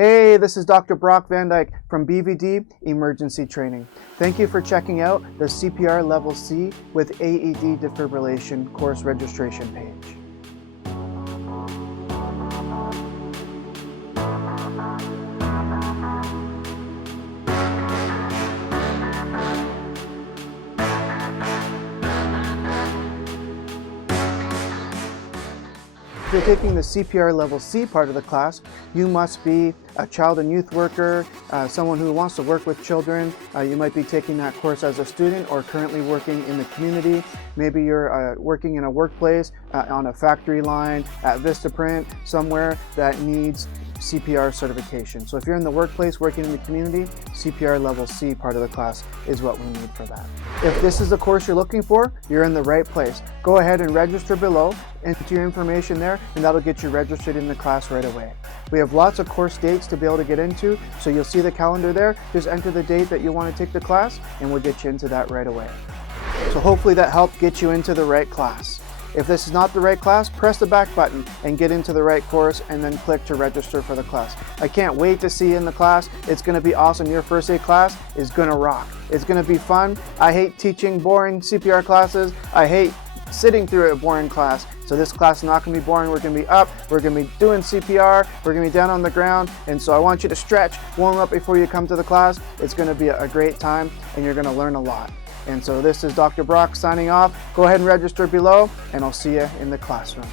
Hey, this is Dr. Brock Van Dyke from BVD Emergency Training. Thank you for checking out the CPR Level C with AED Defibrillation Course registration page. If you're taking the CPR Level C part of the class, you must be a child and youth worker, someone who wants to work with children. You might be taking that course as a student or currently working in the community. Maybe you're working in a workplace, on a factory line, at Vistaprint, somewhere that needs CPR certification. So if you're in the workplace working in the community, CPR Level C part of the class is what we need for that. If this is the course you're looking for, you're in the right place. Go ahead and register below, enter your information there, and that'll get you registered in the class right away. We have lots of course dates to be able to get into, so you'll see the calendar there. Just enter the date that you want to take the class, and we'll get you into that right away. So hopefully that helped get you into the right class. If this is not the right class, press the back button and get into the right course and then click to register for the class. I can't wait to see you in the class. It's going to be awesome. Your first aid class is going to rock. It's going to be fun. I hate teaching boring CPR classes. I hate sitting through a boring class. So this class is not going to be boring. We're going to be up. We're going to be doing CPR. We're going to be down on the ground. And so I want you to stretch, warm up before you come to the class. It's going to be a great time and you're going to learn a lot. And so this is Dr. Brock signing off. Go ahead and register below, and I'll see you in the classroom.